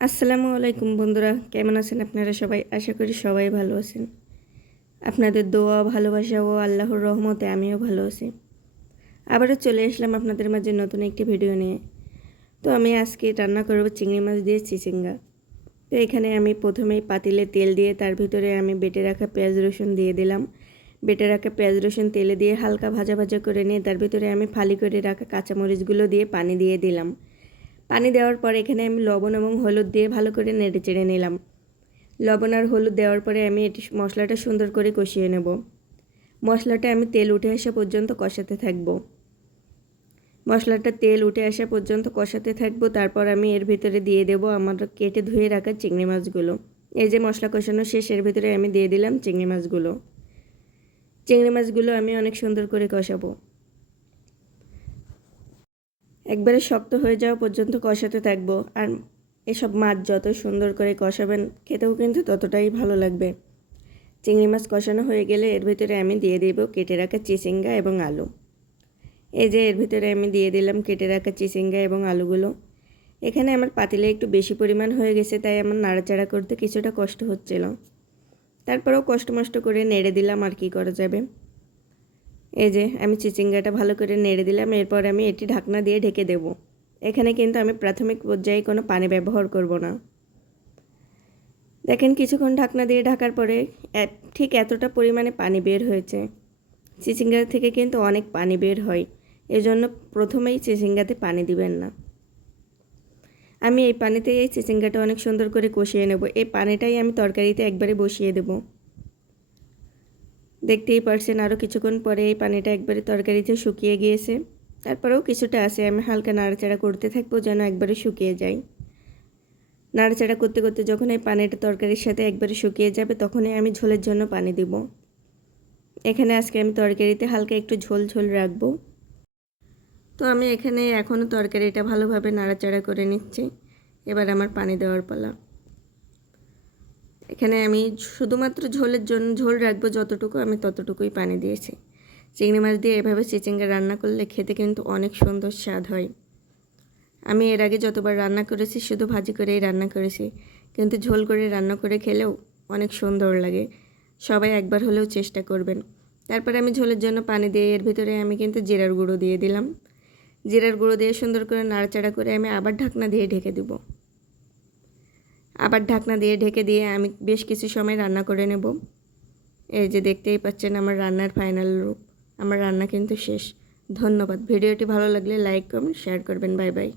আসসালামু আলাইকুম বন্ধুরা, কেমন আছেন আপনারা সবাই? আশা করি সবাই ভালো আছেন। আপনাদের দোয়া, ভালোবাসা ও আল্লাহর রহমতে আমিও ভালো আছি। আবারও চলে আসলাম আপনাদের মাঝে নতুন একটি ভিডিও নিয়ে। তো আমি আজকে রান্না করব চিংড়ি মাছ দিয়ে চিচিঙ্গা। তো এখানে আমি প্রথমেই পাতিলে তেল দিয়ে তার ভিতরে আমি বেটে রাখা পেঁয়াজ রসুন দিয়ে দিলাম। বেটে রাখা পেঁয়াজ রসুন তেলে দিয়ে হালকা ভাজা ভাজা করে নিয়ে তার ভিতরে আমি ফালি করে রাখা কাঁচামরিচগুলো দিয়ে পানি দিয়ে দিলাম। পানি দেওয়ার পর এখানে আমি লবণ এবং হলুদ দিয়ে ভালো করে নেড়ে চেড়ে নিলাম। লবণ আর হলুদ দেওয়ার পরে আমি মশলাটা সুন্দর করে কষিয়ে নেব। মশলাটা আমি তেল উঠে আসা পর্যন্ত কষাতে থাকব। মশলাটা তেল উঠে আসা পর্যন্ত কষাতে থাকব। তারপর আমি এর ভিতরে দিয়ে দেব আমার কেটে ধুয়ে রাখা চিংড়ি মাছগুলো। এই যে মশলা কষানো শেষ, এর ভিতরে আমি দিয়ে দিলাম চিংড়ি মাছগুলো। চিংড়ি মাছগুলো আমি অনেক সুন্দর করে কষাবো। একবারে শক্ত হয়ে যাওয়া পর্যন্ত কষাতে থাকবো। আর এসব মাছ যত সুন্দর করে কষাবেন খেতেও কিন্তু ততটাই ভালো লাগবে। চিংড়ি মাছ কষানো হয়ে গেলে এর ভিতরে আমি দিয়ে দেব কেটে রাখা চিচিঙ্গা এবং আলু। এই যে এর ভিতরে আমি দিয়ে দিলাম কেটে রাখা চিচিঙ্গা এবং আলুগুলো। এখানে আমার পাতিলে একটু বেশি পরিমাণ হয়ে গেছে, তাই আমার নাড়াচাড়া করতে কিছুটা কষ্ট হচ্ছিল। তারপরেও কষ্ট মষ্ট করে নেড়ে দিলাম, আর কি করা যাবে। এই যে আমি চিচিঙ্গাটা ভালো করে নেড়ে দিলাম। এরপর আমি এটি ঢাকনা দিয়ে ঢেকে দেব। এখানে কিন্তু আমি প্রাথমিক পর্যায়ে কোনো পানি ব্যবহার করব না। দেখেন কিছুক্ষণ ঢাকনা দিয়ে ঢাকার পরে ঠিক এতটা পরিমাণে পানি বের হয়েছে। চিচিঙ্গা থেকে কিন্তু অনেক পানি বের হয়, এজন্য প্রথমেই চিচিঙ্গাতে পানি দিবেন না। আমি এই পানিতে এই চিচিঙ্গাটা অনেক সুন্দর করে কষিয়ে নেব। এই পানিটাই আমি তরকারিতে একবারে বসিয়ে দেব। দেখতেই পারছেন আরও কিছুক্ষণ পরে এই পানিটা একবারে তরকারিতে শুকিয়ে গিয়েছে। তারপরেও কিছুটা আছে, আমি হালকা নাড়াচাড়া করতে থাকবো যেন একবারে শুকিয়ে যায়। নাড়াচাড়া করতে করতে যখন এই পানিটা তরকারির সাথে একবারে শুকিয়ে যাবে তখনই আমি ঝোলের জন্য পানি দিব। এখানে আজকে আমি তরকারিতে হালকা একটু ঝোল ঝোল রাখবো। তো আমি এখানে এখনও তরকারিটা ভালোভাবে নাড়াচাড়া করে নিচ্ছি। এবার আমার পানি দেওয়ার পালা। এখানে আমি শুধুমাত্র ঝোলের জন্য ঝোল রাখবো যতটুকু, আমি ততটুকুই পানি দিয়েছি। চিংড়ি মাছ দিয়ে এভাবে চিচিঙ্গা রান্না করলে খেতে কিন্তু অনেক সুন্দর স্বাদ হয়। আমি এর আগে যতবার রান্না করেছি শুধু ভাজি করেই রান্না করেছি, কিন্তু ঝোল করে রান্না করে খেলেও অনেক সুন্দর লাগে। সবাই একবার হলেও চেষ্টা করবেন। তারপরে আমি ঝোলের জন্য পানি দিয়ে এর ভিতরে আমি কিন্তু জিরার গুঁড়ো দিয়ে দিলাম। জিরার গুঁড়ো দিয়ে সুন্দর করে নাড়াচাড়া করে আমি আবার ঢাকনা দিয়ে ঢেকে দেব। আবার ঢাকনা দিয়ে ঢেকে দিয়ে আমি বেশ কিছু সময় রান্না করে নেব। এই যে দেখতেই পাচ্ছেন আমার রান্নার ফাইনাল রূপ। আমার রান্না কিন্তু শেষ। ধন্যবাদ। ভিডিওটি ভালো লাগলে লাইক কমেন্ট শেয়ার করবেন। Bye bye.